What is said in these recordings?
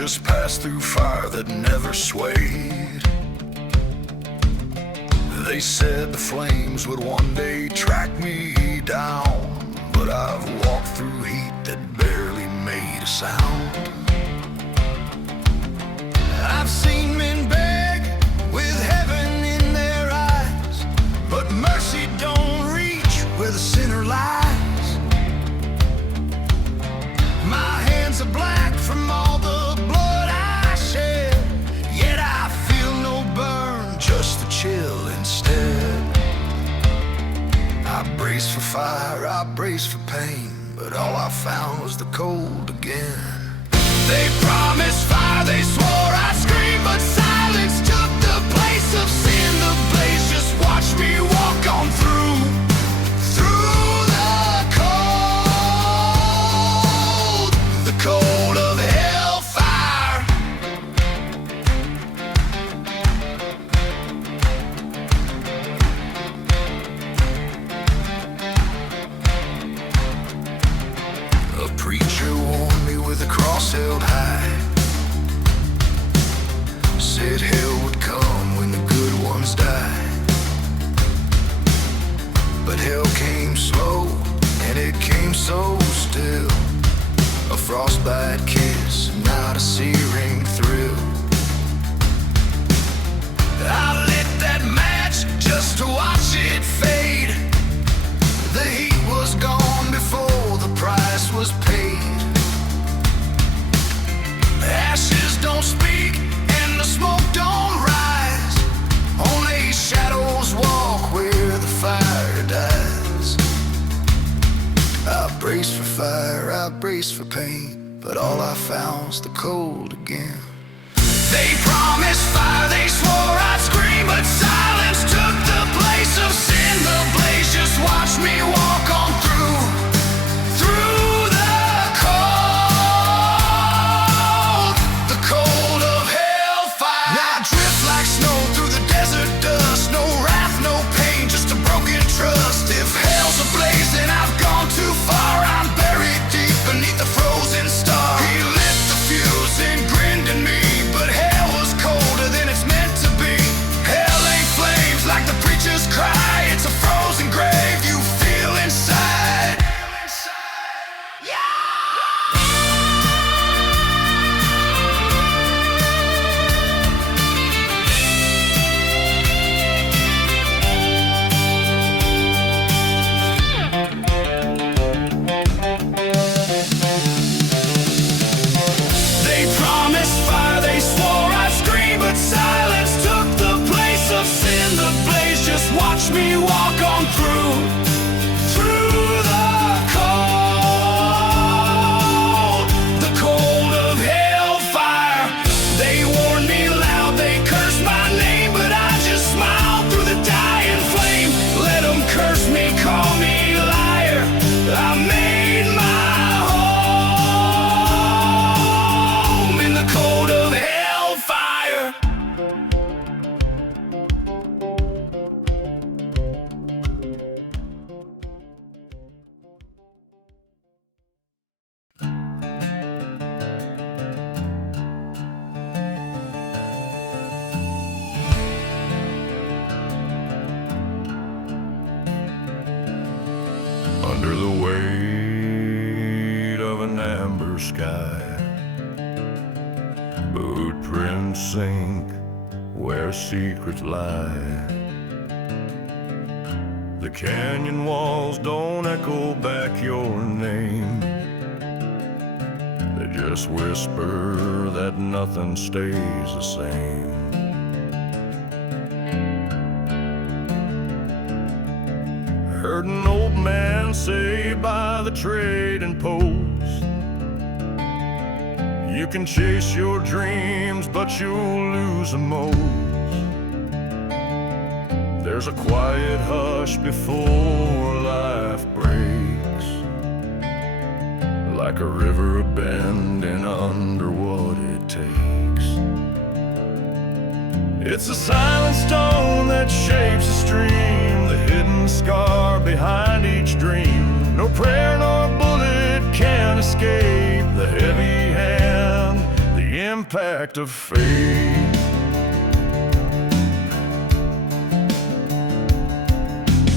just passed through fire that never swayed. They said the flames would one day track me down, but I've walked through heat that barely made a sound. I've seen men beg with heaven in their eyes, but mercy don't reach where the sinner lies. My hands are black from all the blood I shed, yet I feel no burn, just the chill instead. I braced for fire, I braced for pain, but all I found was the cold again. They promised fire, they swore I'd scream, but silence took the place of sin. The blaze just watched me walk on through the cold of hellfire. A preacher warned me with a cross held high, said hell would come when the good ones die. But hell came slow, and it came so still. A frostbite kiss, not a searing thrill. I lit that match just to watch it fade. The heat was gone before the price was paid. Ashes don't speak and the smoke don't rise, only shadows walk where the fire dies. I braced for fire, I braced for pain, but all I found's the cold again. They promised fire, they swore I'd scream, but silence took the place of sin. The blaze just watched me walk on through the cold of hellfire. Now I drift like snow through the desert dust, no wrath, no pain, just a broken trust. If hell's ablaze, then I've gone too far. I'm buried deep beneath the frozen star. He lit the fuse and grinned at me, but hell was colder than it's meant to be. Hell ain't flames like the preachers cry, it's a frozen grave you feel inside. Watch me walk on through the cold of hellfire. They warned me loud, they cursed my name, but I just smiled through the dying flame. Let them curse me, call me liar, I made my home in the cold of hellfire. Under the weight of an amber sky, boot prints sink where secrets lie. The canyon walls don't echo back your name, they just whisper that nothing stays the same. Heard an old man say by the trading post, you can chase your dreams, but you'll lose the most. There's a quiet hush before life breaks, like a river bending under what it takes. It's a silent stone that shapes a stream, the hidden scar behind each dream. No prayer nor bullet can escape the heavy hand, the impact of fate.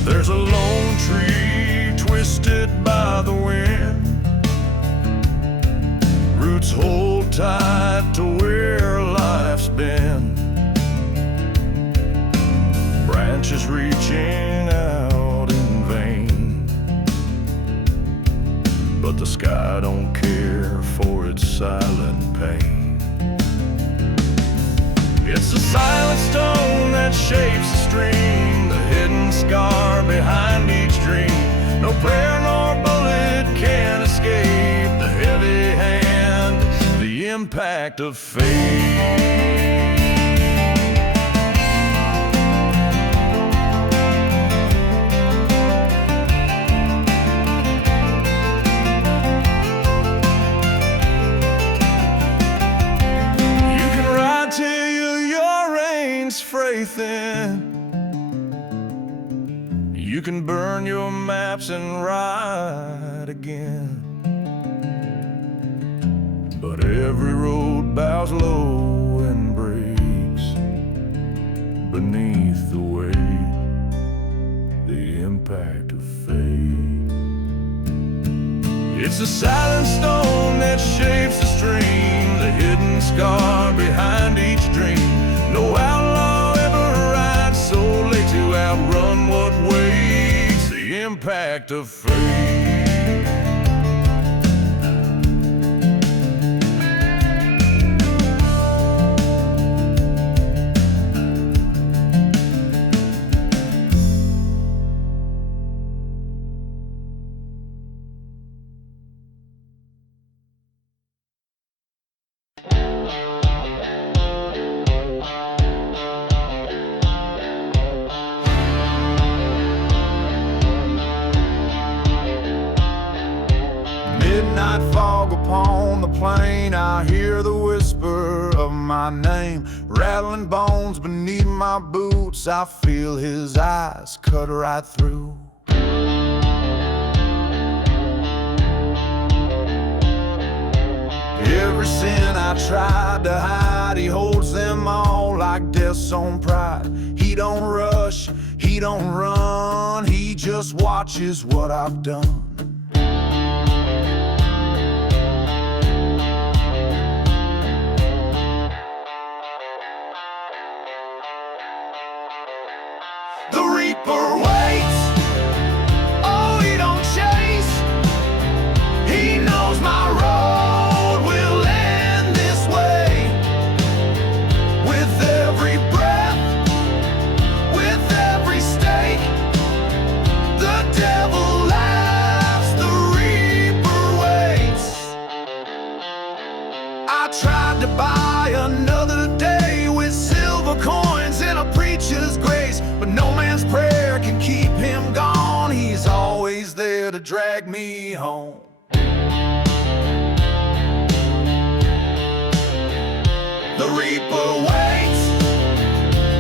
There's a lone tree twisted by the wind, roots hold tight to where life's been, branches reaching out in vain, but the sky don't care for its silent pain. It's a silent stone that shapes the stream, the hidden scar behind each dream. No prayer nor bullet can escape the heavy hand, the impact of fate. You can burn your maps and ride again, but every road bows low and breaks beneath the weight, the impact of fate. It's a silent stone that shapes the stream, the hidden scar behind each dream. No outlaw ever rides so late to outrun what waits, the impact of fate. Midnight fog upon the plain, I hear the whisper of my name, rattling bones beneath my boots. I feel his eyes cut right through. Every sin I tried to hide, he holds them all like death's own pride. He don't rush, he don't run, he just watches what I've done. The reaper waits, oh, he don't chase. He knows my road will end this way. With every breath, with every stake, the devil laughs, the reaper waits. I tried to buy another day with silver coins and a preacher's grace, but no man's prayer can keep him gone. He's always there to drag me home. The reaper waits,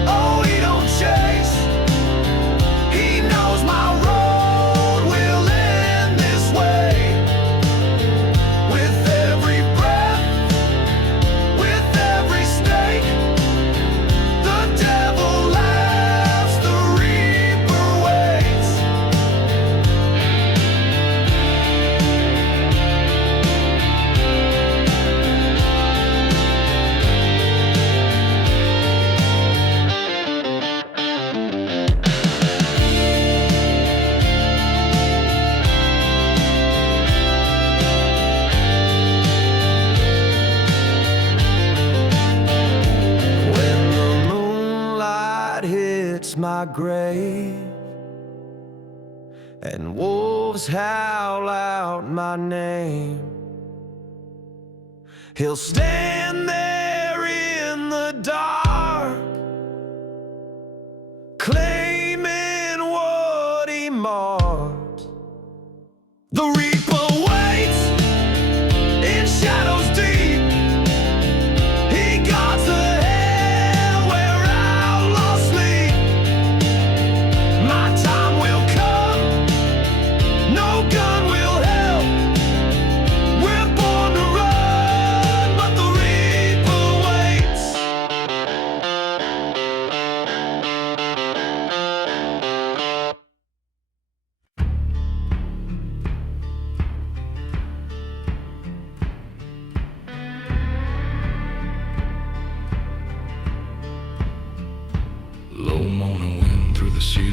oh, he don't chase. He knows my road will end this way. With every breath, with every stake, the devil laughs, the reaper waits. When the moonlight hits my grave and wolves howl out my name, he'll stand there in the dark, claiming what he marked. The reaper waits in shadows deep. He guards the hell where outlaws sleep. My time will come, no gun will help. We're born to run, but the reaper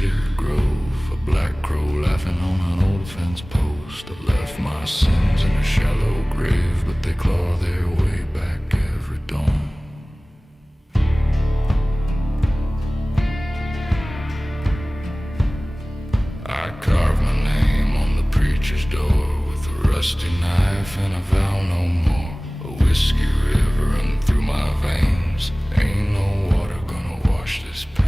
cedar grove, a black crow laughing on an old fence post. I left my sins in a shallow grave, but they claw their way back every dawn. I carved my name on the preacher's door with a rusty knife and I vow no more. A whiskey river run through my veins, ain't no water gonna wash this pain.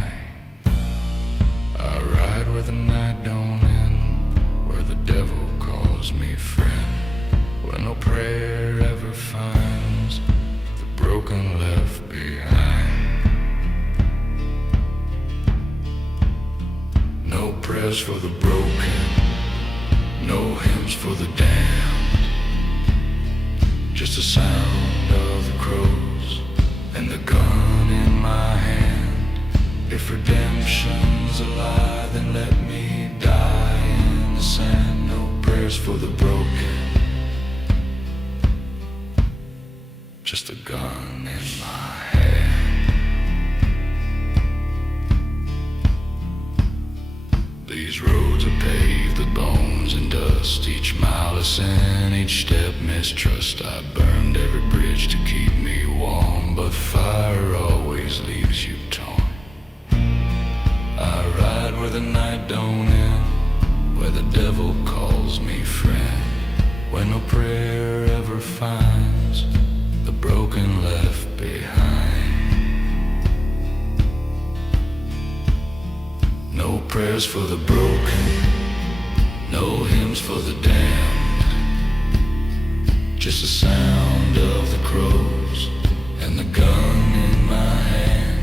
I ride where the night don't end, where the devil calls me friend, where no prayer ever finds the broken left behind. No prayers for the broken, no hymns for the damned, just the sound of the crows and the gun in my hand. If redemption's a lie, then let me die in the sand. No prayers for the broken, just a gun in my hand. These roads are paved with bones and dust, each mile a sin, each step mistrust. I burned every bridge to keep me warm, but fire always leaves you torn. I ride where the night don't end, where the devil calls me friend, where no prayer ever finds the broken left behind. No prayers for the broken, no hymns for the damned, just the sound of the crows and the gun in my hand.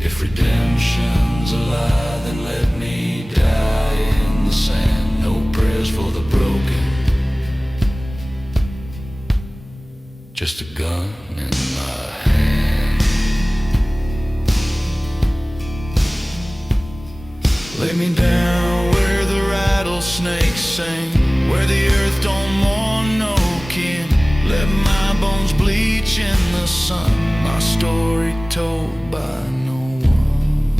If redemption's a lie, then let me die in the sand. No prayers for the broken, just a gun in my hand. Lay me down where the rattlesnakes sing, where the earth don't mourn no kin. Let my bones bleach in the sun, my story told by no one.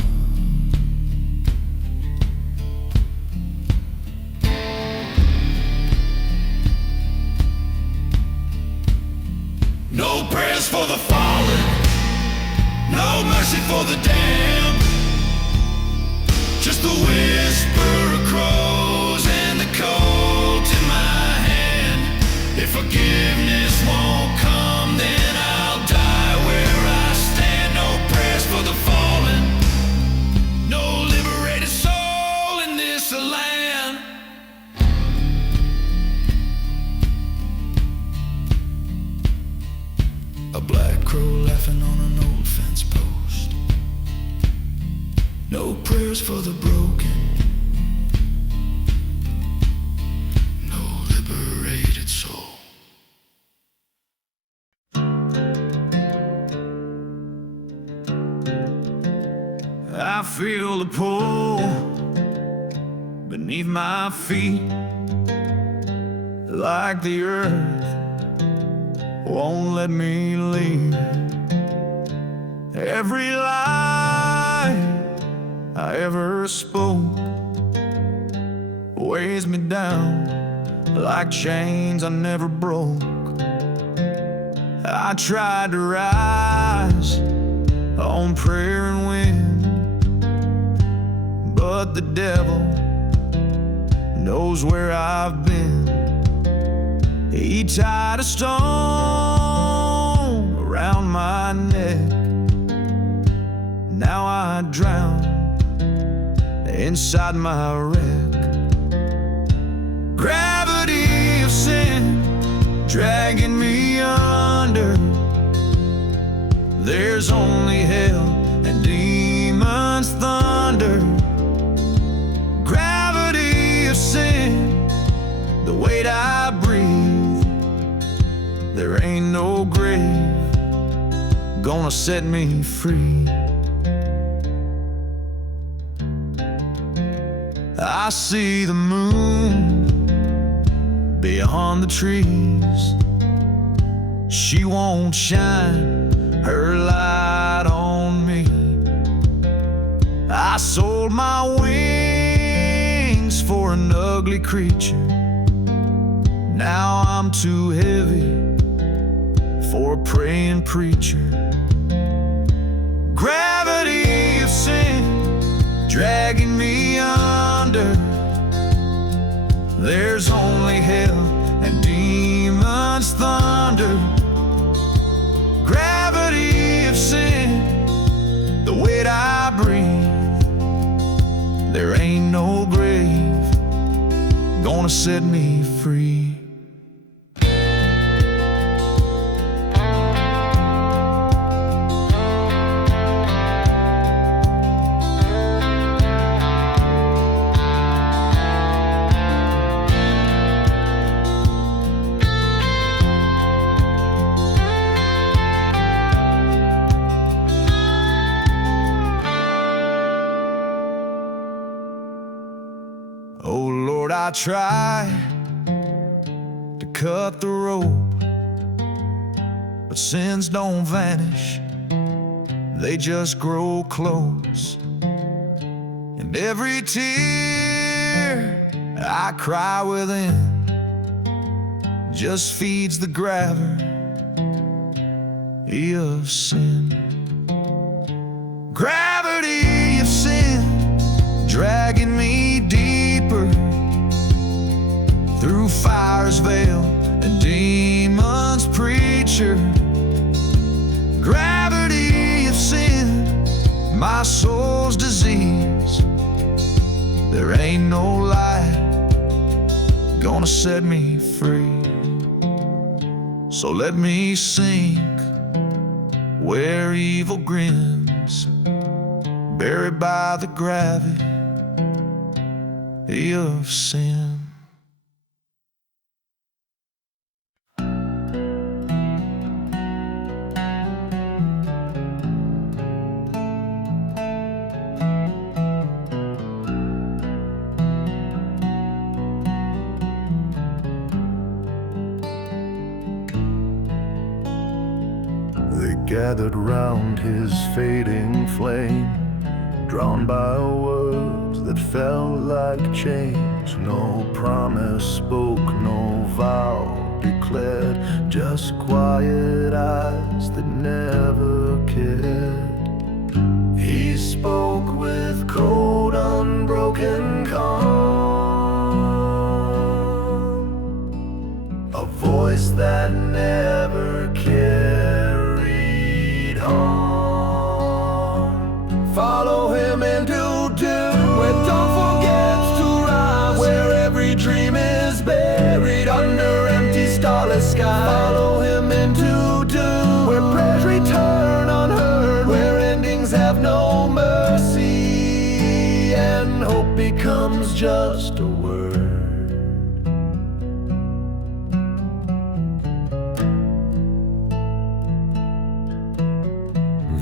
No prayers for the fallen, no mercy for the damned, just the whisper of crows and the cold in my hand. If forgiveness won't come, then I'll die where I stand. No prayers for the fallen, no liberated soul in this land. A black crow laughing on an old fence post. No prayers for the broken, no liberated soul. I feel the pull beneath my feet, like the earth won't let me leave. Every lie I ever spoke weighs me down like chains I never broke. I tried to rise on prayer and wind, but the devil knows where I've been. He tied a stone around my neck. Now I drown inside my wreck. Gravity of sin dragging me under. There's only hell and demons thunder. Gravity of sin, the weight I breathe. There ain't no grave gonna set me free. I see the moon beyond the trees. She won't shine her light on me. I sold my wings for an ugly creature. Now I'm too heavy for a praying preacher. Gravity of sin dragging me under. There's only hell and demons' thunder. Gravity of sin, the weight I breathe. There ain't no grave gonna set me free. Oh Lord, I try to cut the rope, but sins don't vanish, they just grow close. And every tear I cry within just feeds the gravity of sin. Gravity of sin dragging me deeper through fire's veil and demons' preacher. Gravity of sin, my soul's disease. There ain't no light gonna set me free. So let me sink where evil grins, buried by the gravity of sin. They gathered round his fading flame, drawn by words that felt like chains. No promise spoke, no vow declared, just quiet eyes that never cared. He spoke with cold, unbroken calm, a voice that never carried harm. Follow him into doom, where dawn forgets to rise, where every dream is buried under empty starless skies. Follow him into doom, where prayers return unheard, where endings have no mercy and hope becomes just a word.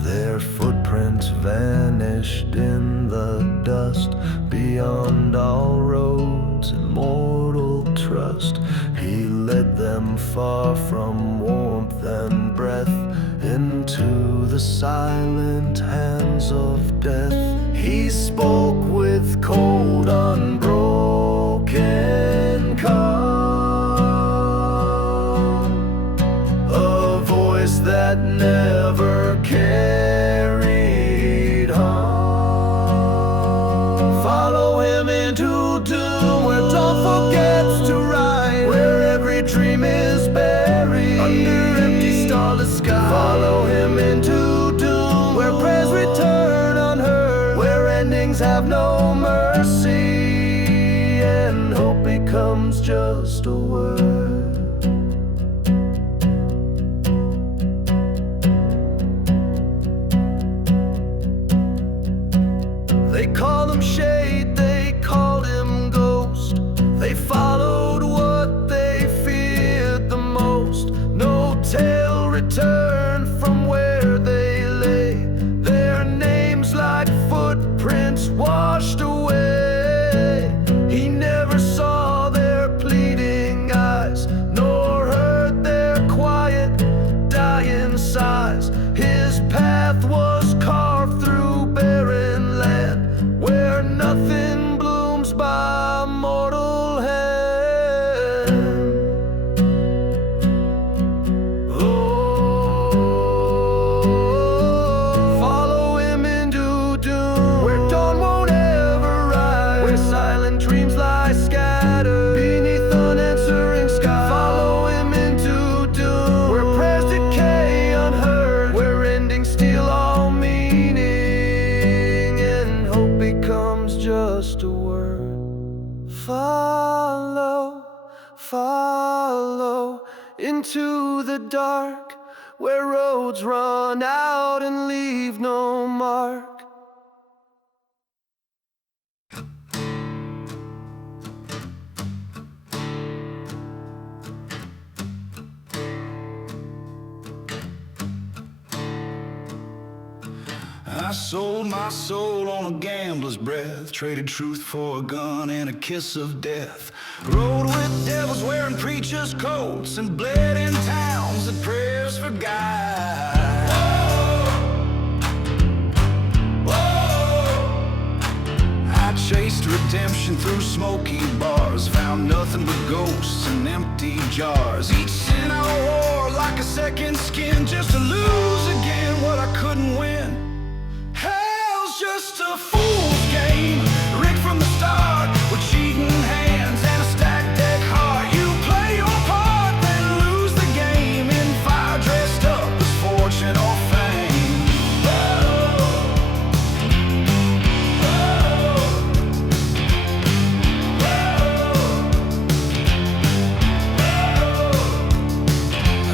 Their footprints vanished in the dust, beyond all roads, immortal trust. He led them far from warmth and breath, into the silent hands of death. He spoke with cold, unbroken calm, a voice that never carried harm. Follow him into doom, where dawn forgets to rise, where every dream is buried under empty starless skies. Follow him into doom, where prayers return unheard, where endings have no mercy and hope becomes just a word. They called him shade, they called him ghost. They followed what they feared the most. No tale returned from where they lay, their names like footprints washed away. He never saw their pleading eyes, nor heard their quiet dying sighs. His path was carved through barren land, where nothing blooms by morning. the dark, where roads run out and leave no mark. I sold my soul on a gambler's breath, traded truth for a gun and a kiss of death. Rode with devils wearing preachers' coats and bled in towns that prayers for guide. I chased redemption through smoky bars, found nothing but ghosts and empty jars. Each sin I wore like a second skin, just to lose again what I couldn't win. Hell's just a fool's game, rigged from the start with cheating hands and a stacked deck heart. You play your part, then lose the game in fire, dressed up as fortune or fame.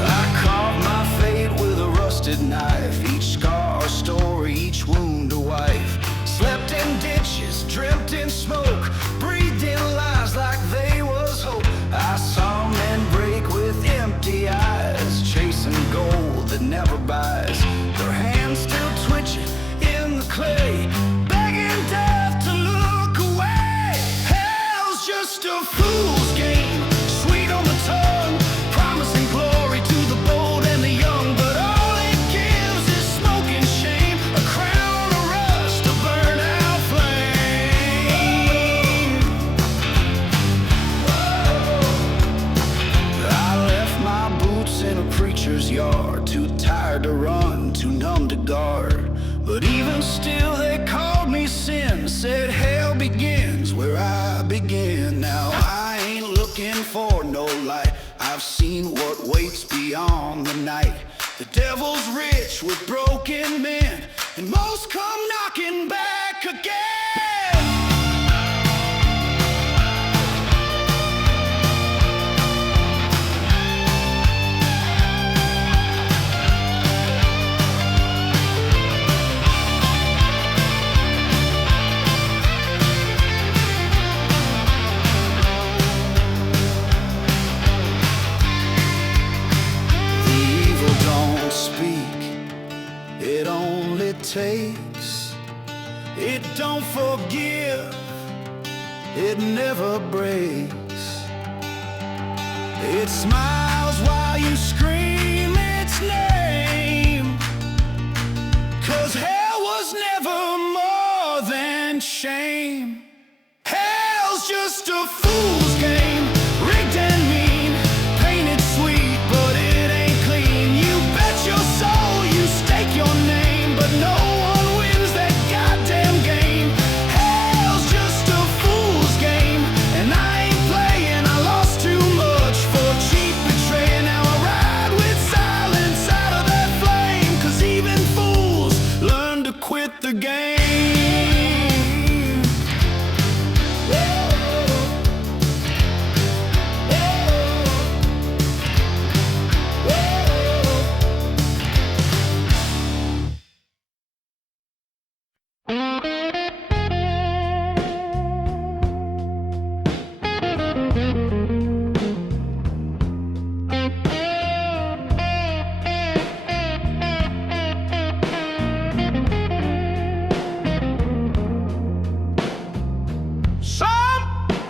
I carved my fate with a rusted knife, each scar a story, each wound a wife. Slept in ditches, dreamt in smoke, breathed in lies like they was hope. I saw men break with empty eyes, chasing gold that never buys. Their hands still twitching in the clay, begging death to look away. Hell's just a fool's game, sweet on the tongue, promising glory to the bold and the young, but all it gives is smoke and shame, a crown of rust, a burnt out flame. I left my boots in a preacher's yard, too tired to run, too numb to guard. But even still they called me sin, said hell begins where I begin. Now I ain't looking for no light, I've seen what waits beyond the night. The devil's rich with broken men, and most come knocking back again. The evil don't speak, it only takes. It don't forgive, it never breaks. It smiles while you scream its name, 'cause hell was never more than shame. Hell's just a fool's game, rigged and mean, painted sweet, but it ain't clean. You bet your soul, you stake your name, but no one wins that goddamn game. Hell's just a fool's game, and I ain't playing. I lost too much for cheap betrayal. Now I ride with silence out of that flame, 'cause even fools learn to quit the game. Some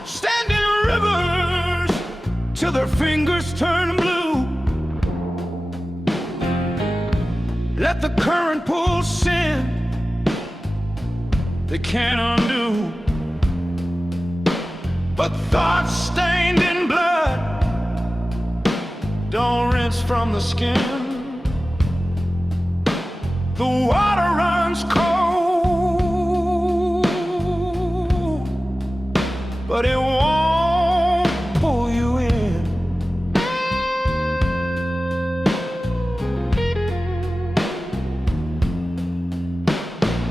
stand in rivers till their fingers turn blue. Let the current pull sin they can't undo. But thoughts stained in blood don't rinse from the skin. The water runs cold, but it won't pull you in.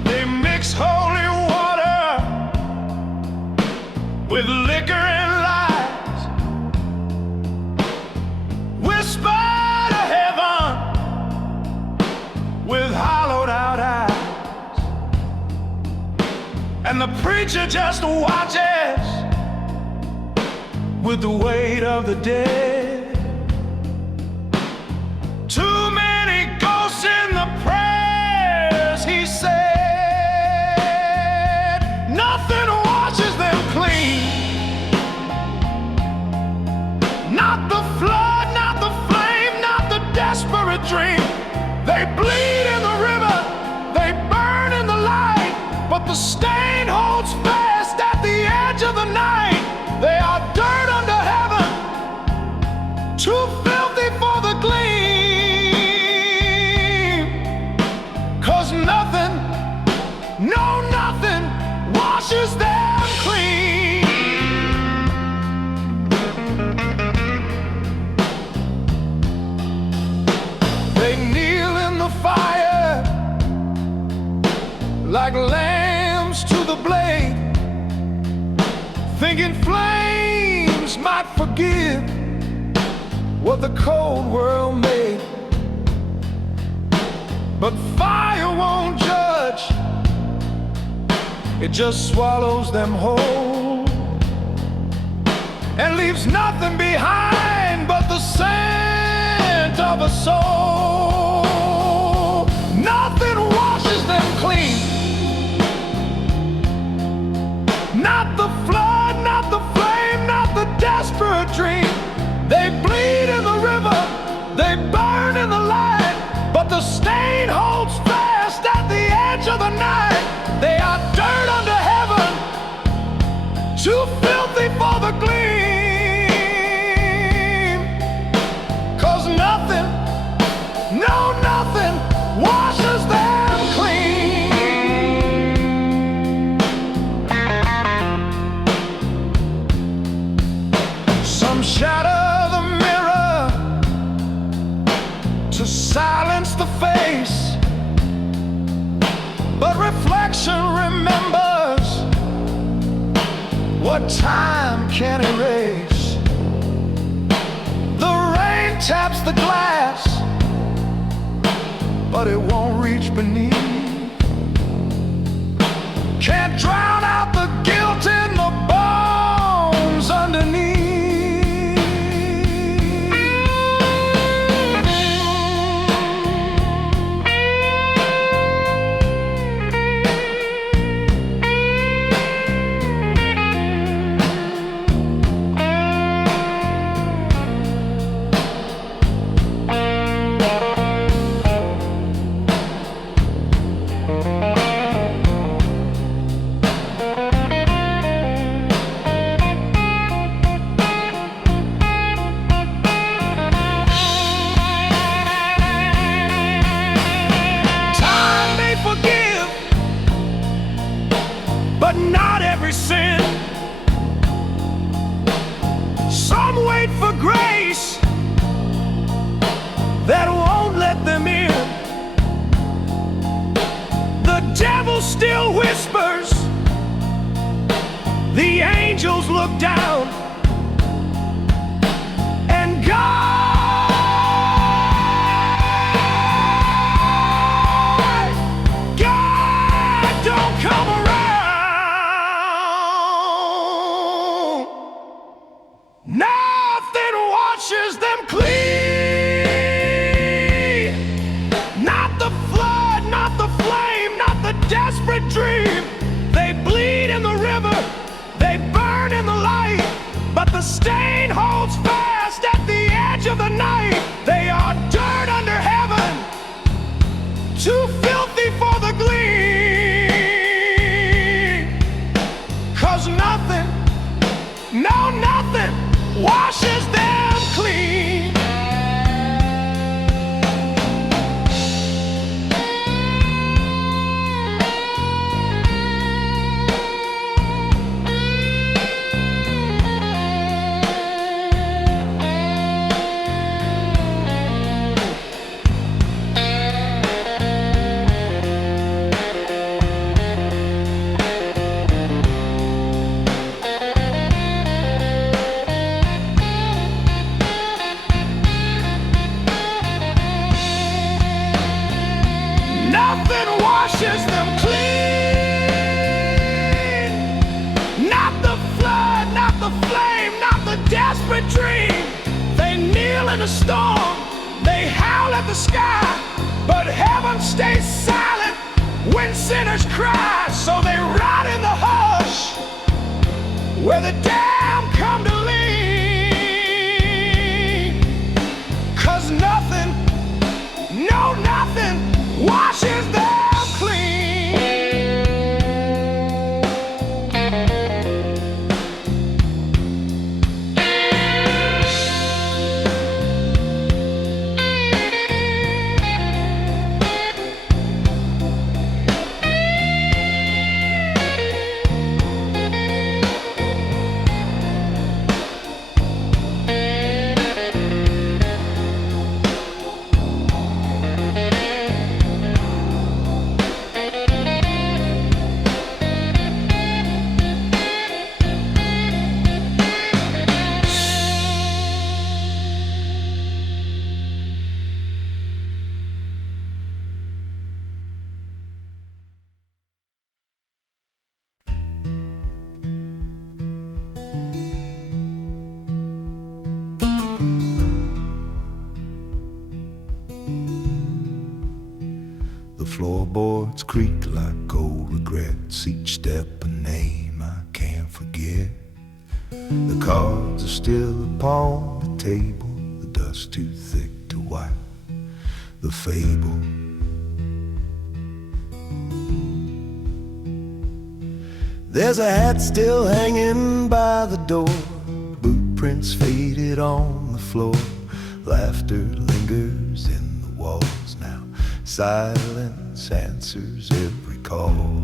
They mix holy water with liquor and lies, whisper to preacher just watches with the weight of the dead. Too many ghosts in the prayers, he said. Nothing washes them clean. Not the flood, not the flame, not the desperate dream. They bleed in the river, they burn in the light, but the stain holds fast at the edge of the night. They are dirt under heaven, too filthy for the gleam. 'Cause nothing, no nothing washes them clean. They kneel in the fire like lambs to the blade, thinking flames might forgive what the cold world made. But fire won't judge, it just swallows them whole and leaves nothing behind but the scent of a soul. Nothing washes them clean. Not the flood, not the flame, not the desperate dream. They bleed in the river, they burn in the light, but the stain holds fast at the edge of the night. They are dirt under heaven, too filthy for the gleam. 'Cause nothing, no nothing washes them clean. Some shatter the mirror to silence the face, but reflection remembers what time can erase. The rain taps the glass, but it won't reach beneath. Can't drown out the guilt in the bones underneath. But not every sin. Some wait for grace that won't let them in. The devil still whispers, the angels look down, and God don't come around. Nothing washes them clean. Not the flood, not the flame, not the desperate dream. They bleed in the river, they burn in the light, but the stain holds fast at the edge of the night. They are dirt under heaven, too filthy for the gleam. 'Cause nothing, no nothing washes them clean. Nothing washes them clean. desperate dream. They kneel in the storm, they howl at the sky, but heaven stays silent when sinners cry. So they rot in the hush where the damned come to lean. 'Cause nothing, no nothing washes them clean. The floorboards creak like old regrets, each step a name I can't forget. The cards are still upon the table, the dust too thick to wipe the fable. There's a hat still hanging by the door, boot prints faded on the floor. Laughter lingers in the walls now, silence answers every call.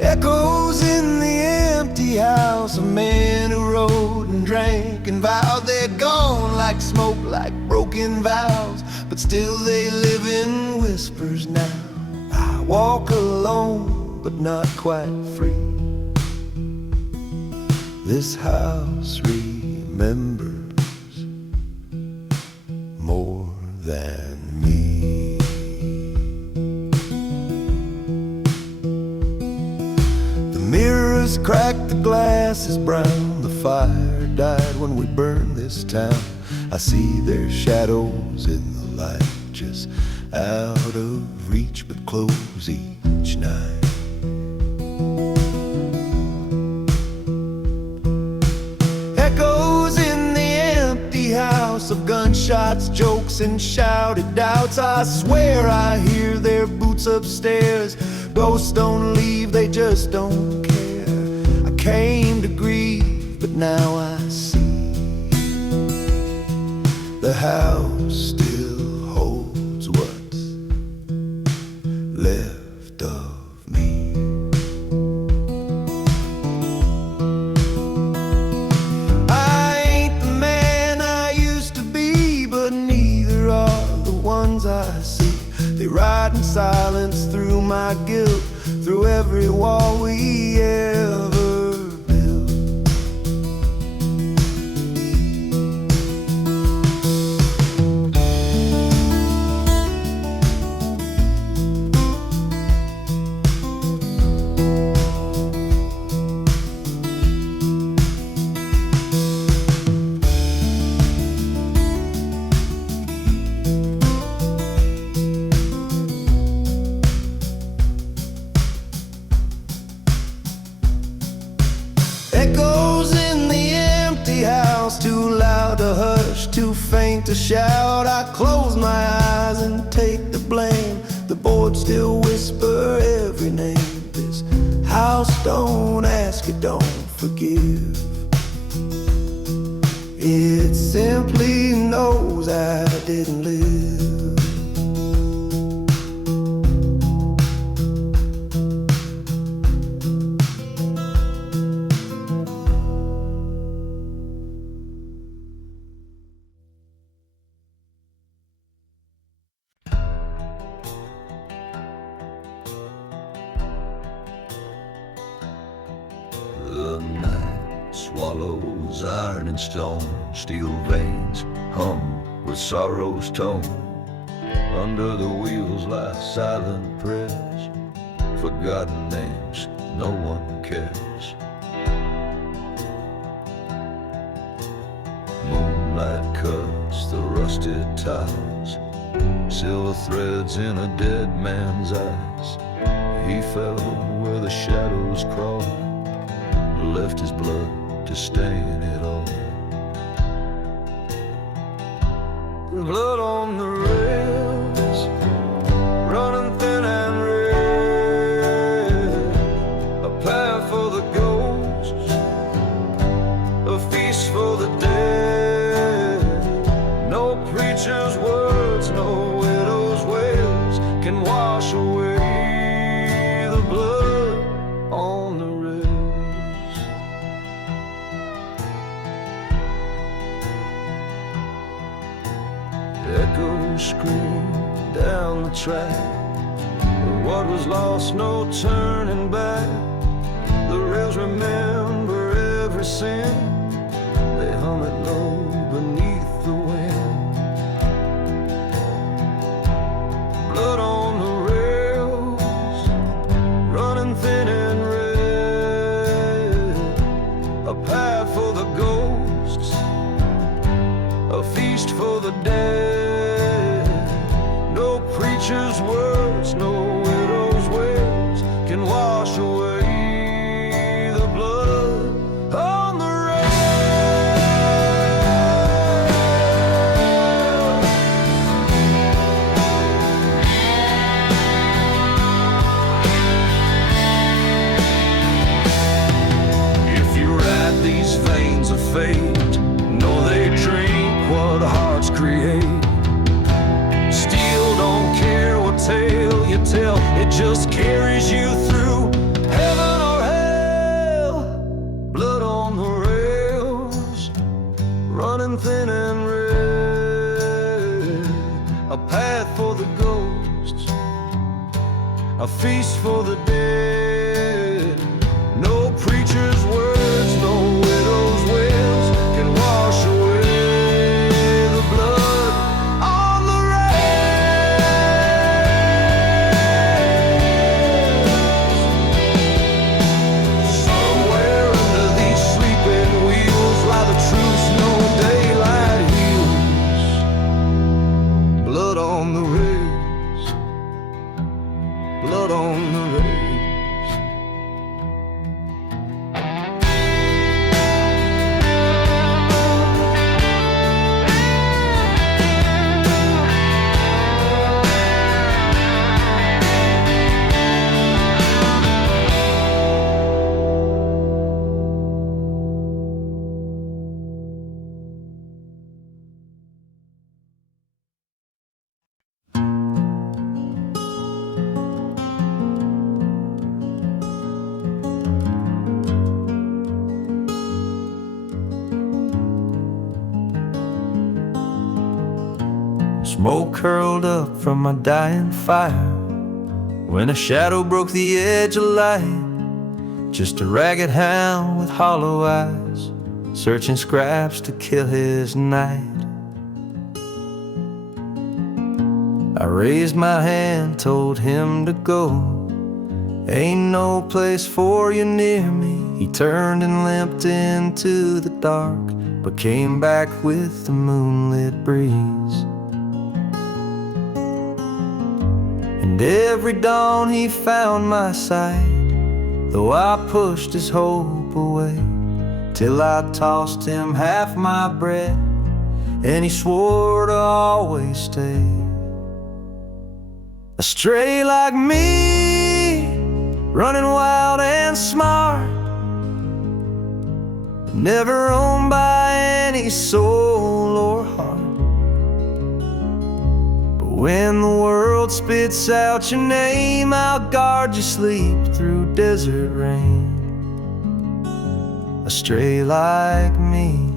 Echoes in the empty house, a man who rode and drank and vowed. They're gone like smoke, like broken vows, but still they live in whispers now. I walk alone, but not quite free. This house remembers more than me. The mirrors cracked, the glass is brown. The fire died when we burned this town. I see their shadows in the light, just out of reach, but close each night. Echoes in the empty house of gunshots, jokes, and shouted doubts. I swear I hear their boots upstairs. Ghosts don't leave, they just don't care. I came to grieve, but now I see the house still holds what's left of me. I ain't the man I used to be, but neither are the ones I see. They ride in silence through my guilt, through every wall we ever built. Echoes in the empty house, too loud to hush, too faint to shout. I close my eyes and take the blame. The boards still whisper every name. This house don't ask, it don't forgive. It simply knows I didn't live. The night swallows iron and stone, steel veins hum with sorrow's tone. Under the wheels lie silent prayers, forgotten names no one cares. Moonlight cuts the rusted tiles, silver threads in a dead man's eyes. He fell where the shadows crawled, left his blood to stain it all. Blood on the rails, running thin and red, a path for the ghosts, a feast for the dead. No preacher's words, no widow's wails can wash away the blood on the rails. Echoes scream down the track, for what was lost, no turning back. The rails remember every sin, they hum it low beneath the wind. Blood on the rails, running thin and red, a path for the ghosts, a feast for the dead. No preacher's words, no widow's wails can wash away the blood on the rails. If you ride these veins of fate, know they drink what hearts create. Don't care what tale you tell, it just carries you through heaven or hell. Blood on the rails, running thin and red, a path for the ghosts, a feast for the dead. No preacher's words, no widow's wails can wash away the blood on the blood on the rails. Smoke curled up from my dying fire when a shadow broke the edge of light. Just a ragged hound with hollow eyes, searching scraps to kill his night. I raised my hand, told him to go. Ain't no place for you near me. He turned and limped into the dark, but came back with the moonlit breeze. And every dawn he found my sight, though I pushed his hope away, till I tossed him half my bread, and he swore to always stay. A stray like me, running wild and smart, never owned by any soul or heart. But when the world spits out your name, I'll guard your sleep through desert rain. A stray like me,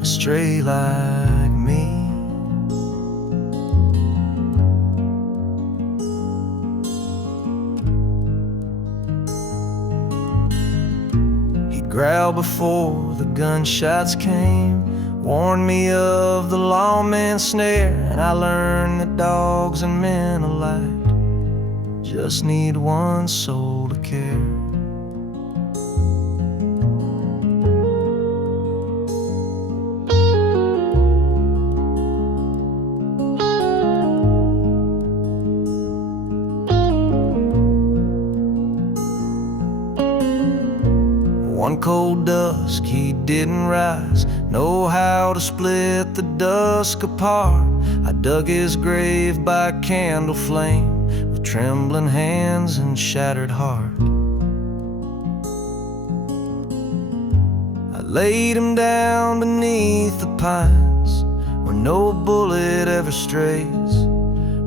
a stray like me. He'd growl before the gunshots came, warned me of the lawman's snare, and I learned that dogs and men alike just need one soul to care. One cold dusk he didn't rise, know how to split the dusk apart. I dug his grave by candle flame with trembling hands and shattered heart. I laid him down beneath the pines where no bullet ever strays,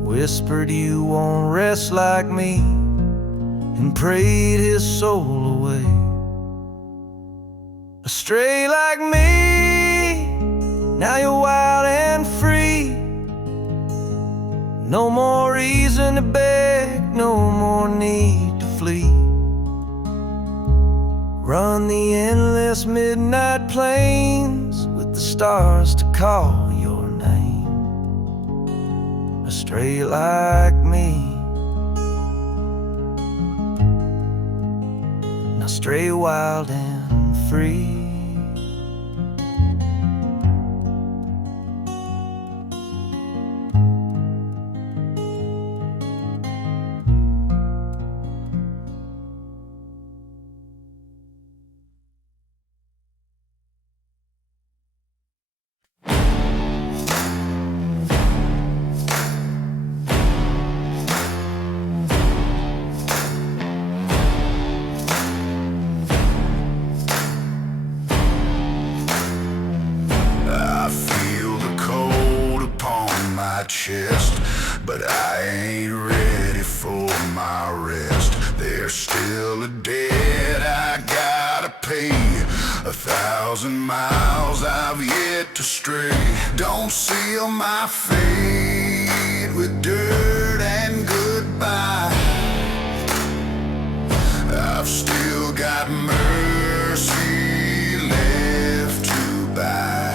whispered you won't rest like me, and prayed his soul away. Astray like me, now you're wild and free. No more reason to beg, no more need to flee. Run the endless midnight plains with the stars to call your name. Astray like me, now stray wild and free. Chest, but I ain't ready for my rest. There's still a debt I gotta pay, 1,000 miles I've yet to stray. Don't seal my fate with dirt and goodbye. I've still got mercy left to buy.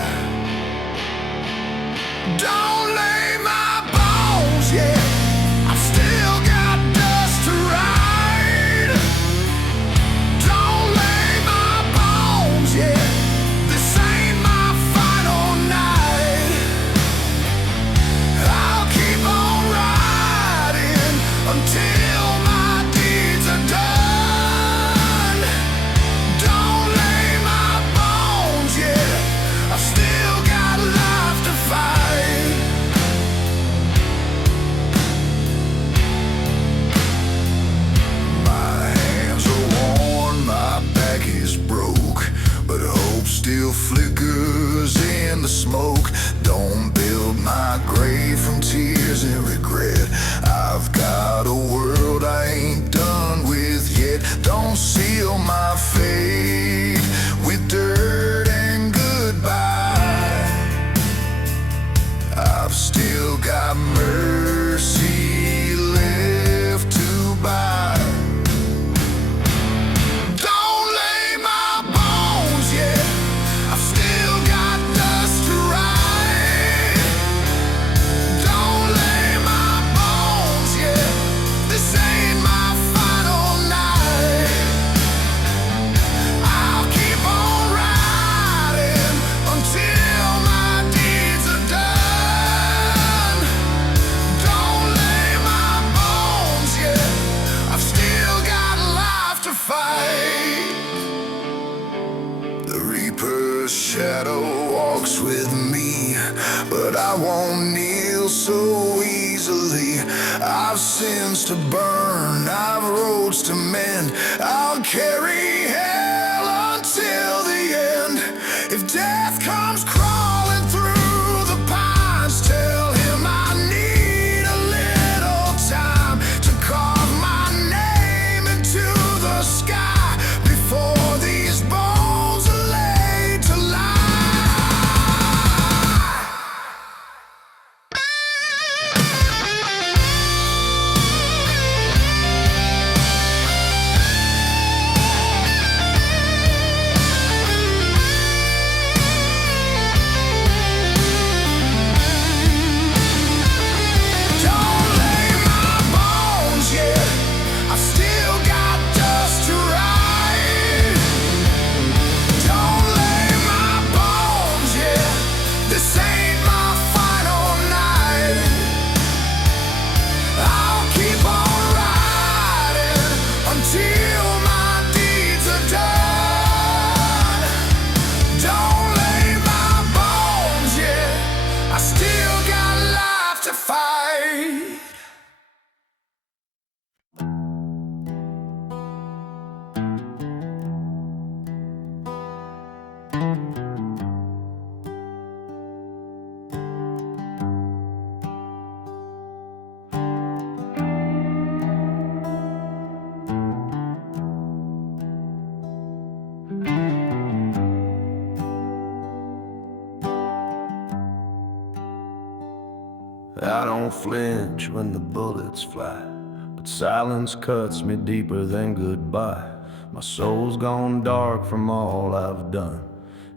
Don't lay my bones yet, I've still got dust to ride. Don't lay my bones yet, this ain't my final night. I'll keep on riding until my deeds are done. Don't lay my bones yet, I've still got life to fight. Still flickers in the smoke. Don't build my grave from tears and regret. I've got a world I ain't done with yet. Don't seal my fate with dirt and goodbye. I've still got mercy left to buy. Shadow walks with me, but I won't kneel so easily. I've sins to burn, I've roads to mend. I'll carry hell until the end. If death comes crawling through the pines, tell him I need a little time to carve my name into the sky before these bones are laid to lie. I don't flinch when the bullets fly, but silence cuts me deeper than goodbye. My soul's gone dark from all I've done,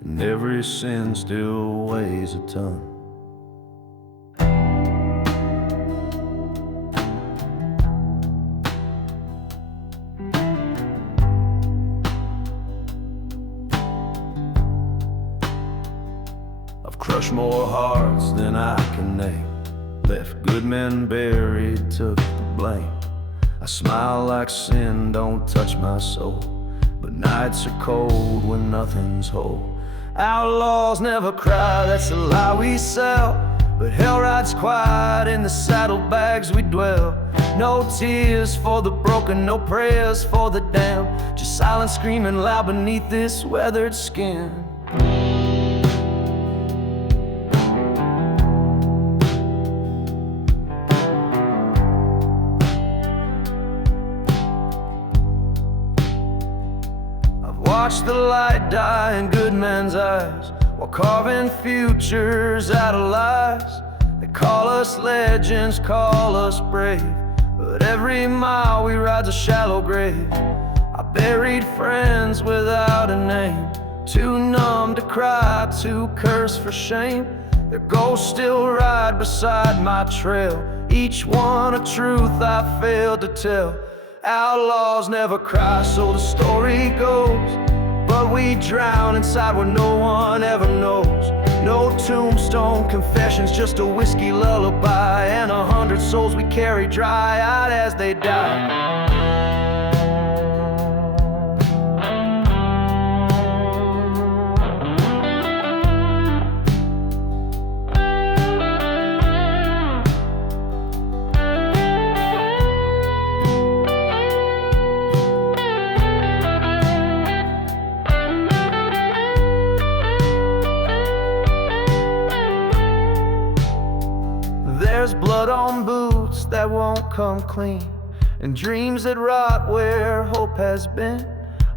and every sin still weighs a ton. I've crushed more hearts than I can name, left good men buried, took the blame. I smile like sin don't touch my soul, but nights are cold when nothing's whole. Outlaws never cry, that's a lie we sell, but hell rides quiet in the saddlebags we dwell. No tears for the broken, no prayers for the damned, just silence screaming loud beneath this weathered skin. Watch the light die in good men's eyes, while carving futures out of lies. They call us legends, call us brave, but every mile we ride's a shallow grave. I buried friends without a name, too numb to cry, too cursed for shame. Their ghosts still ride beside my trail, each one a truth I failed to tell. Outlaws never cry, so the story goes, but we drown inside where no one ever knows. No tombstone confessions, just a whiskey lullaby, and 100 souls we carry dry out as they die. There's blood on boots that won't come clean, and dreams that rot where hope has been.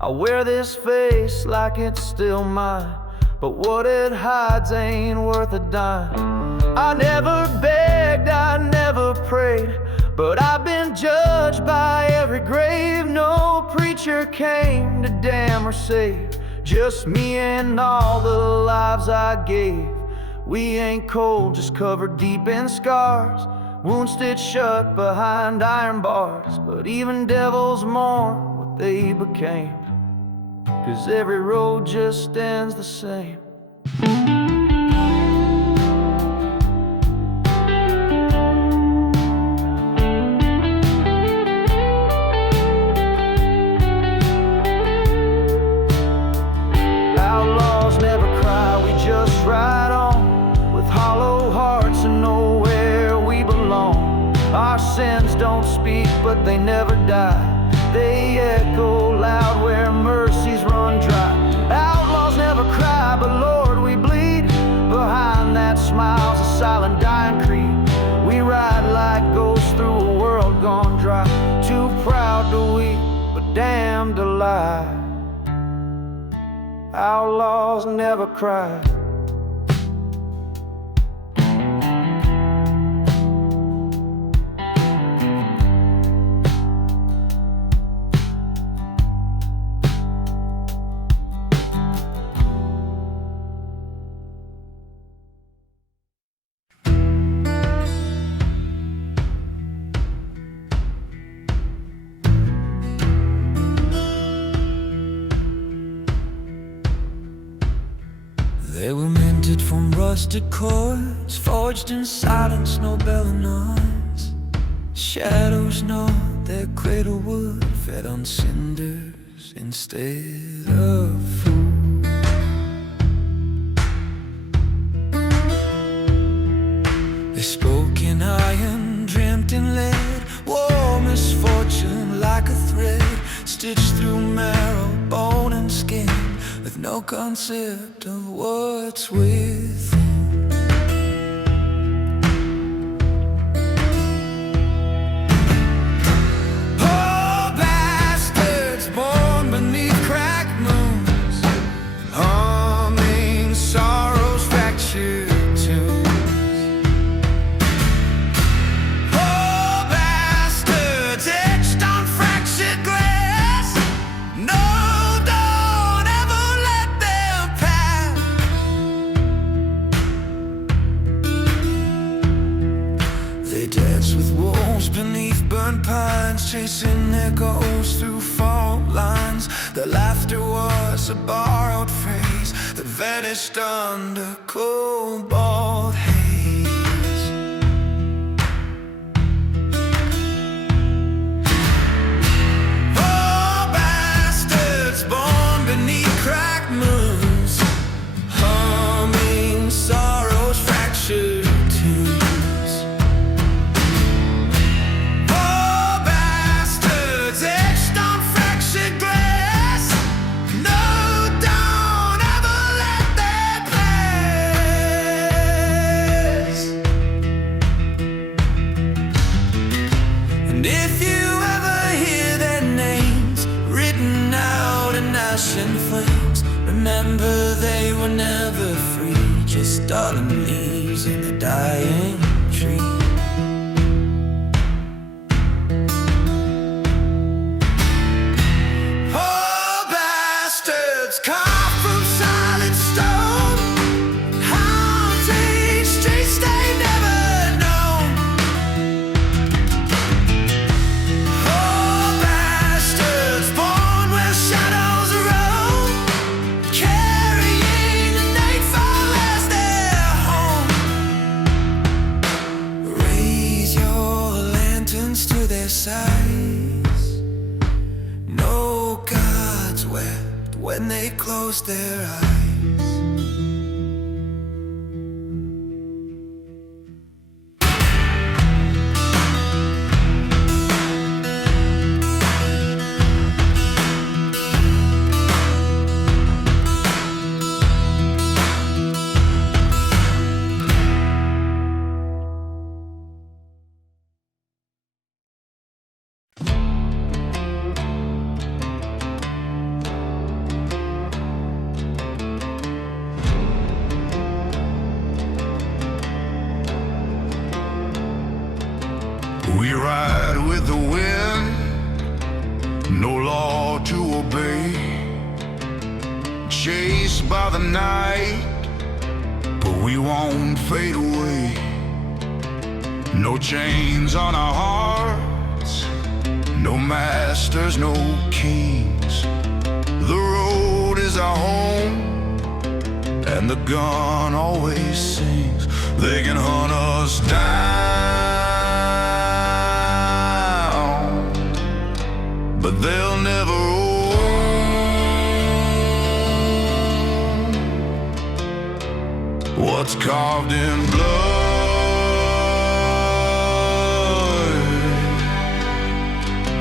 I wear this face like it's still mine, but what it hides ain't worth a dime. I never begged, I never prayed, but I've been judged by every grave. No preacher came to damn or save, just me and all the lives I gave. We ain't cold, just covered deep in scars, wounds stitched shut behind iron bars. But even devils mourn what they became, 'cause every road just ends the same. Outlaws never cry, we just ride on, hollow hearts and nowhere we belong. Our sins don't speak, but they never die. They echo loud where mercies run dry. Outlaws never cry, but Lord, we bleed. Behind that smile's a silent dying creed. We ride like ghosts through a world gone dry, too proud to weep, but damned to lie. Outlaws never cry. They were minted from rusted chords, forged in silence, no bell or noise. Shadows know their cradle wood, fed on cinders instead of food. They spoke in iron, dreamt in lead, wore misfortune like a thread, stitched through marrow, bone and skin, with no concept of what's within. Poor bastards born beneath cracked moons, humming sorrow's fractured tunes. a borrowed phrase that vanished under cobalt haze. Poor bastards born beneath cracked moons, humming sorrow's fractured tunes. Poor bastards etched on fractured glass. No, don't ever let that pass. And if you ever hear their names written out in ashen flames, remember they were never free, just autumn leaves in a dying tree. Poor bastards carved from solid stone, haunting streets they've never known. Poor bastards born where shadows roam, carrying the nightfall as their home. Raise your lanterns to their sides. No gods wept when they closed their eyes. We ride with the wind, no law to obey. Chased by the night, but we won't fade away. No chains on our hearts, no masters, no kings. The road is our home, and the gun always sings. They can hunt us down, but they'll never own what's carved in blood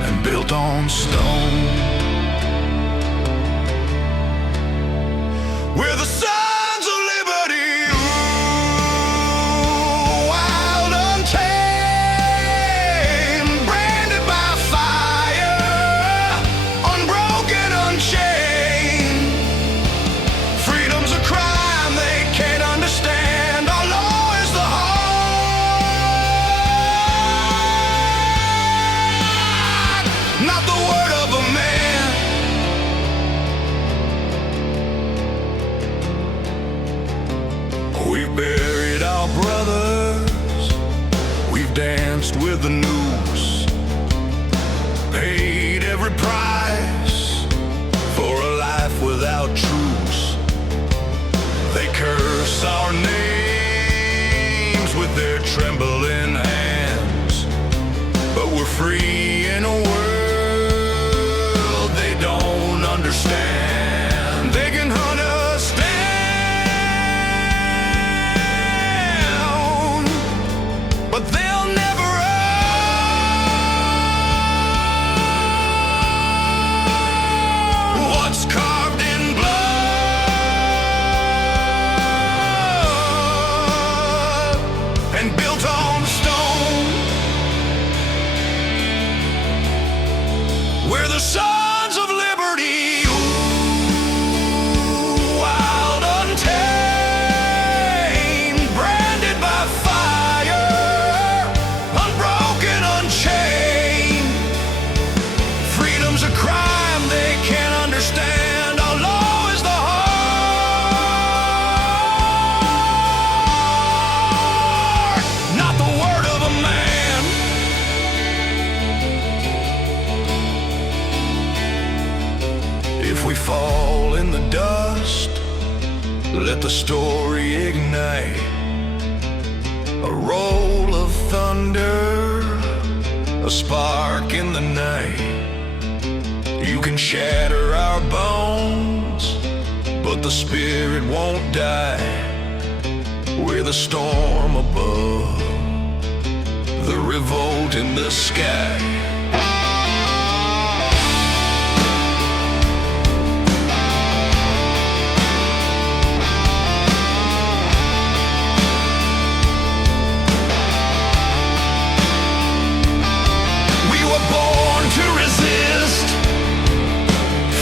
and built on stone. We're the sons of liberty, wild, untamed, branded by fire, unbroken, unchained. Freedom's a crime they can't understand. Our law is the heart, not the word of a man. We've buried our brothers, we've danced with the noose, paid every price for a life without truce. They curse our names with their trembling hands, but we're free in a world they don't understand. They can hunt us down, but they'll never own what's carved in blood and built on stone. Let the story ignite. A roll of thunder, a spark in the night. You can shatter our bones, but the spirit won't die. We're the storm above, the revolt in the sky.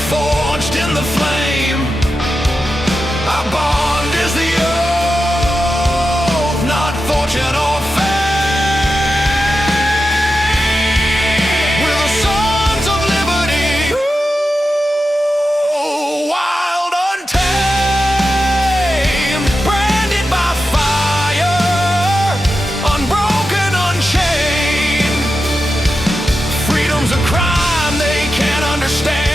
Forged in the flame, our bond is the oath, not fortune or fame. We're the sons of liberty, ooh, wild, untamed, branded by fire, unbroken, unchained. Freedom's a crime they can't understand.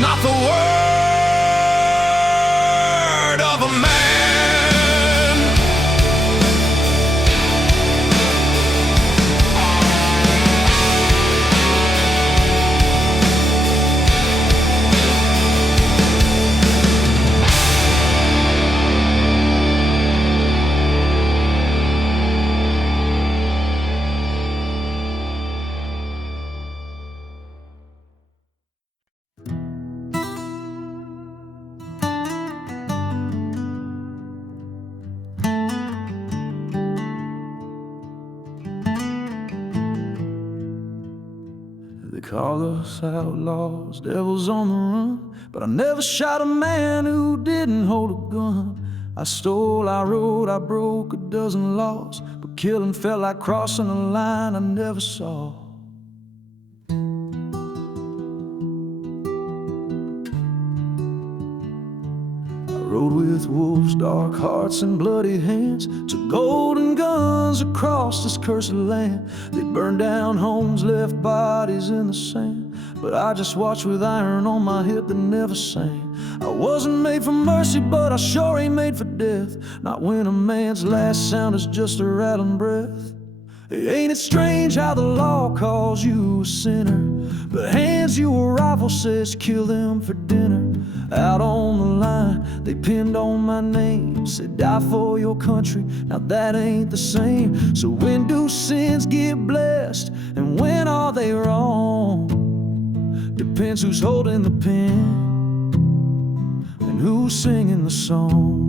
Not the word of a man. They call us outlaws, devils on the run, but I never shot a man who didn't hold a gun. I stole, I rode, I broke a dozen laws, but killing felt like crossing a line I never saw. Rode with wolves, dark hearts, and bloody hands, took golden guns across this cursed land. They burned down homes, left bodies in the sand, but I just watched with iron on my hip that never sang. I wasn't made for mercy, but I sure ain't made for death, not when a man's last sound is just a rattling breath. Ain't it strange how the law calls you a sinner, but hands you a rifle, says kill them for dinner. Out on the line, they pinned on my name, said die for your country, now that ain't the same. So when do sins get blessed, and when are they wrong? Depends who's holding the pen, and who's singing the song.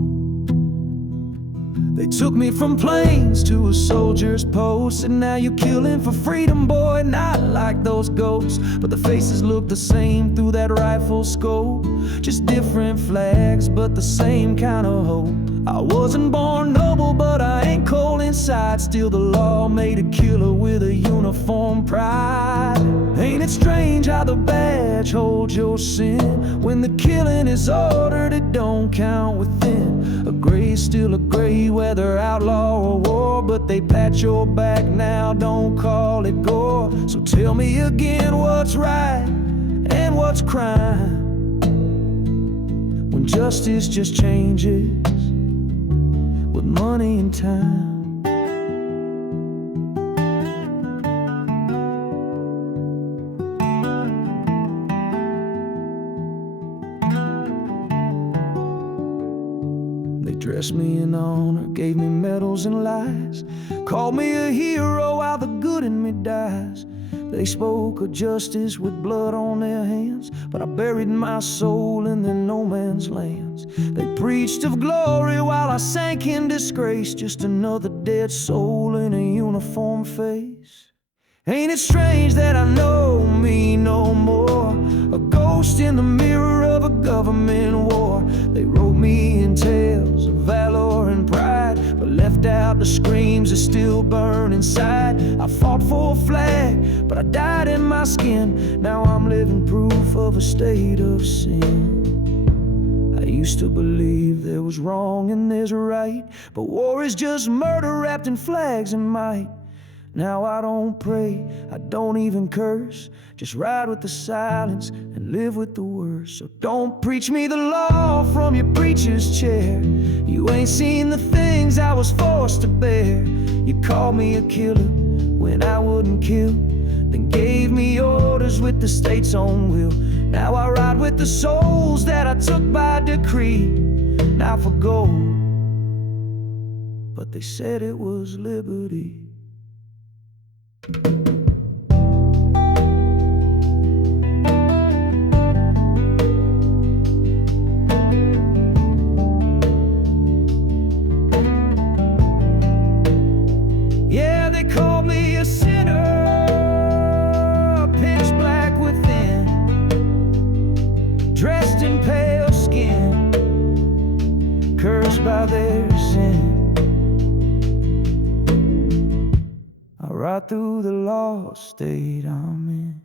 They took me from plains to a soldier's post, and now you're killing for freedom, boy, not like those ghosts. But the faces look the same through that rifle scope, just different flags, but the same kind of hope. I wasn't born noble, but I ain't cold inside. Still the law made a killer with a uniform pride. Ain't it strange how the badge holds your sin? When the killing is ordered, it don't count within. A gray's still a gray, whether outlaw or war, but they pat your back now, don't call it gore. So tell me again what's right and what's crime, when justice just changes with money and time. They dressed me in honor, gave me medals and lies, called me a hero while the good in me dies. They spoke of justice with blood on their hands, but I buried my soul in their no man's lands. They preached of glory while I sank in disgrace, just another dead soul in a uniform face. Ain't it strange that I know me no more, a ghost in the mirror of a government war. They wrote me in tales of valor and pride, but left out the screams that still burn inside. I fought for a flag, but I died in my skin. Now I'm living proof of a state of sin. I used to believe there was wrong and there's right, but war is just murder wrapped in flags and might. Now I don't pray, I don't even curse, just ride with the silence and live with the worst. So don't preach me the law from your preacher's chair. You ain't seen the things I was forced to bear. You called me a killer when I wouldn't kill, then gave me orders with the state's own will. Now I ride with the souls that I took by decree, not for gold, but they said it was liberty. Yeah, they called me a sinner, pitch black within, dressed in pale skin, cursed by their sin. Right through the lost state I'm in.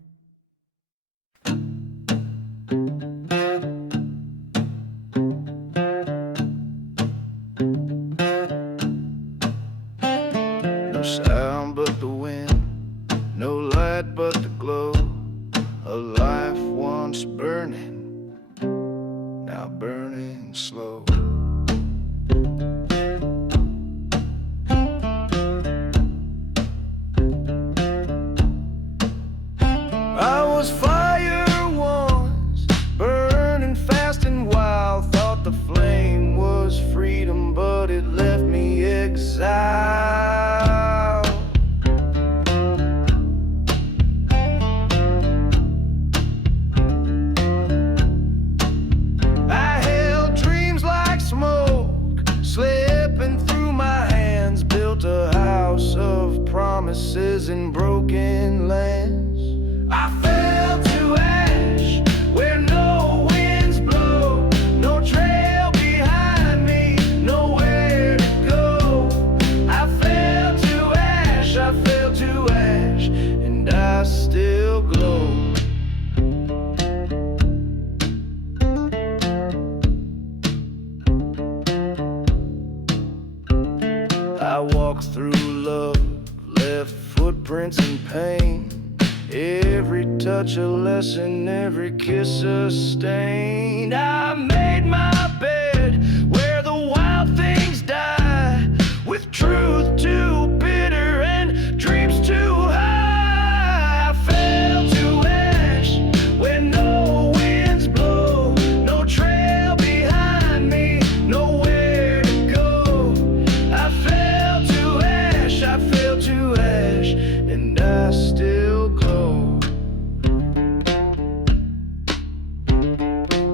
No sound but the wind, no light but the glow. A life once burning, now burning slow. I was fire once, burning fast and wild. Thought the flame was freedom, but it left me exiled. I held dreams like smoke, slipping through my hands. Built a house of promises in broken lands. I fell to ash where no winds blow, no trail behind me, nowhere to go. I fell to ash, and I still glow. I walked through love, left footprints in pain. Every touch a lesson, every kiss a stain. I made my bed where the wild things die, with truth too bitter and dreams too high. I fell to ash where no winds blow, no trail behind me, nowhere to go. I fell to ash, and I still glow.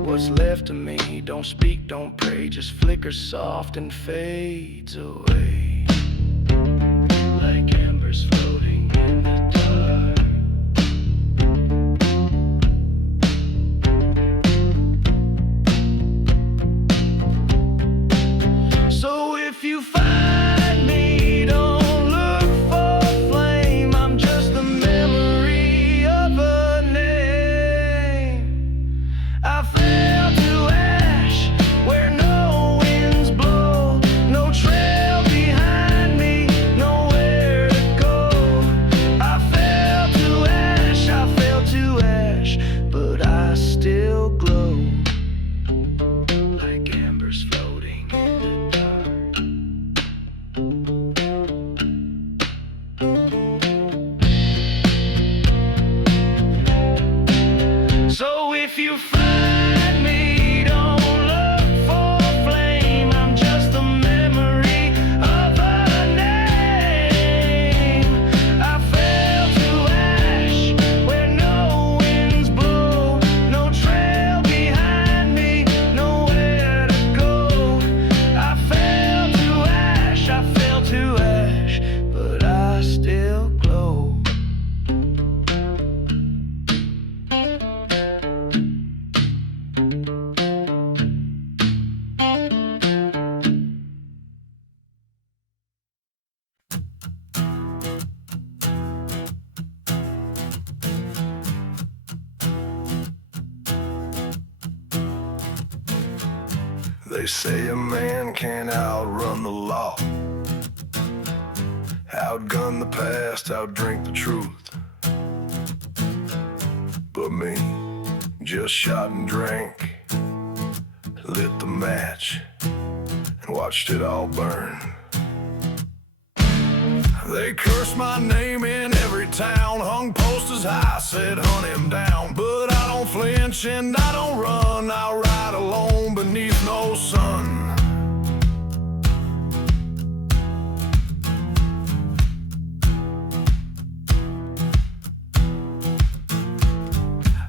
What's left of me, don't speak, don't pray, just flickers soft and fades away, like embers floating in the dark. So if you find me, don't look for flame. I'm just the memory of a name. I fell to ash where no winds blow, no trail behind me, nowhere to go. I fell to ash, but I still glow, like embers floating in the dark. So if you find me, don't look for flame. I'm just the memory of a name. I fell to ash where no winds blow, no trail behind me, nowhere to go. I fell to ash, but I still glow. They say a man can't outrun the law. outgun the past, outdrink the truth. But me, just shot and drank, lit the match, and watched it all burn. They cursed my name in every town, hung posters high, said hunt him down. But I don't flinch and I don't run, I'll ride alone beneath no sun.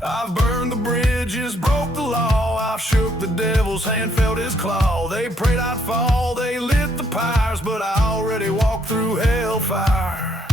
I've burned the bridges, broke the law, I've shook the devil's hand, felt his claw. They prayed I'd fall, they lit the pyres, but I already walked through hellfire.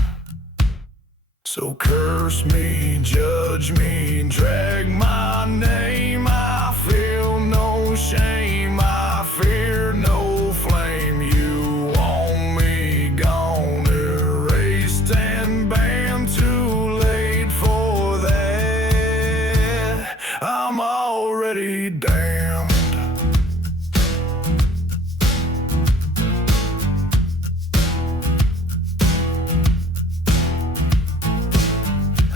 So curse me, judge me, drag my name. I feel no shame, I fear no flame. You want me gone, erased and banned, too late for that. I'm already damned.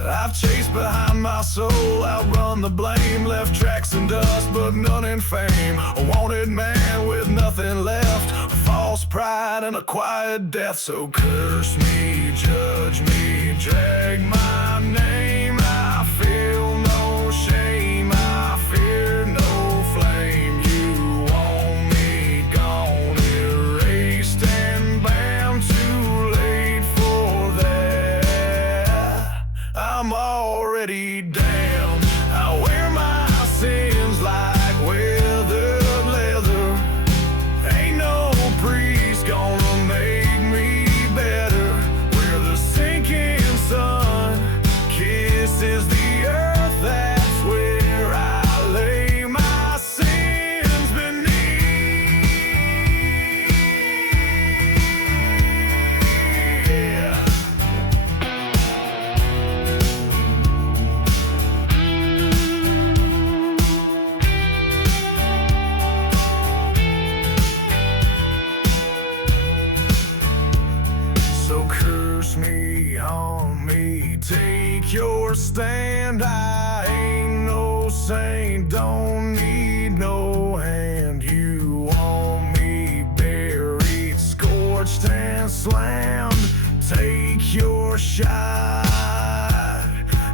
I've chased behind my soul, outrun the blame, left tracks in dust, but none in fame. A wanted man with nothing left, a false pride and a quiet death. So curse me, judge me, drag my name. I feel no shame, I fear no flame. You want me gone, erased and banned, too late for that. I'm already damned. I wear my sins like weathered leather. Ain't no priest gonna make me better. Where the sinking sun kisses the earth, that's where I lay my sins beneath. So curse me, haunt me, take your stand. I ain't no saint, don't need no hand. You want me buried, scorched and slammed. Take your shot,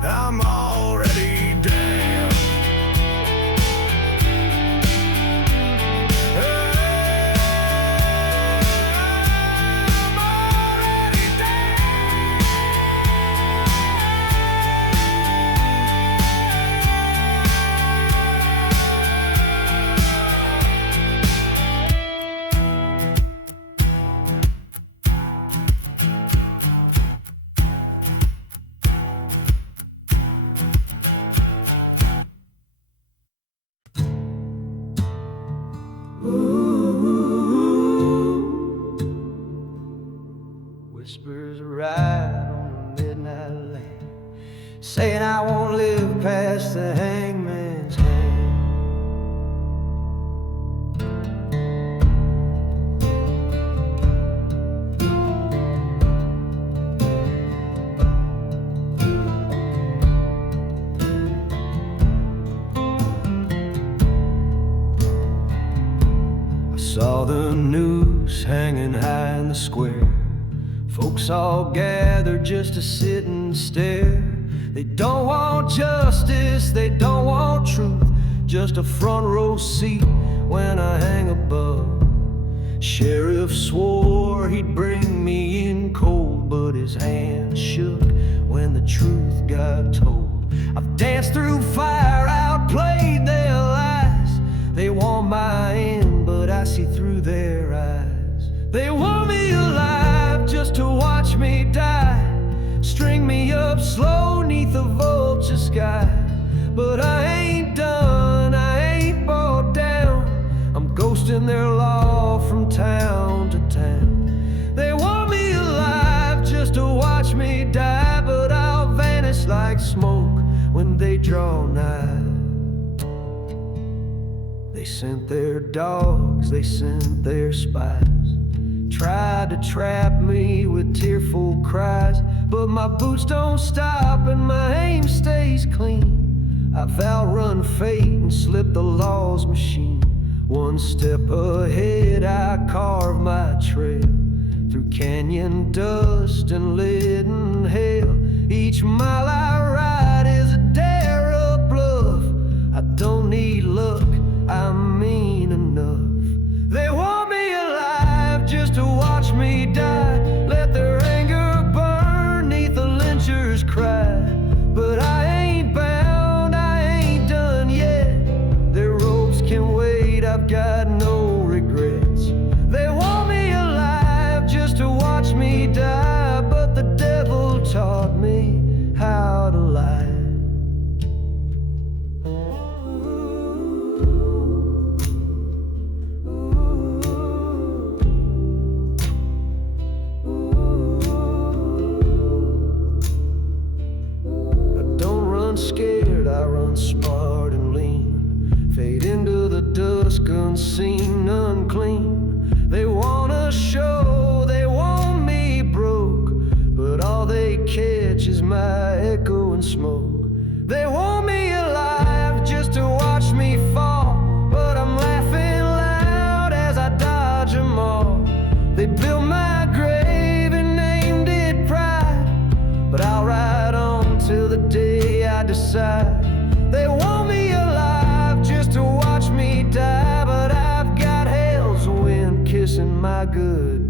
I'm already damned. I'm already Whispers ride on the midnight lane, saying I won't live past the hangman's hand. I saw the noose hanging high in the square. Folks all gathered just to sit and stare. They don't want justice, they don't want truth, just a front row seat when I hang above. Sheriff swore he'd bring me in cold, but his hand shook when the truth got told. I've danced through fire, outplayed their lies. They want my end, but I see through their eyes. They want me alive just to watch me die, string me up slow neath a vulture sky. But I ain't done, I ain't bowed down. I'm ghosting their law from town to town. They want me alive just to watch me die, but I'll vanish like smoke when they draw nigh. They sent their dogs, they sent their spies, tried to trap me with tearful cries, but my boots don't stop and my aim stays clean. I've outrun fate and slipped the law's machine. One step ahead I carve my trail through canyon dust and leaden hail. Each mile I ride is a dare of bluff. I don't need luck, I mean enough. They want me alive just to watch me die. Let their anger burn neath the lynchers' cry. But I ain't bound, I ain't done yet. Their ropes can wait, I've got no regrets. They want me alive just to watch me die, but the devil taught me how to lie. Scared, I run smart and lean, fade into the dusk, unseen, unclean. They want a show, they want me broke, but all they catch is my echo and smoke. They want me alive just to watch me fall, but I'm laughing loud as I dodge them all. They built my grave and named it pride, but I'll ride on till the day I decide. They want me alive just to watch me die, but I've got hell's wind kissing my good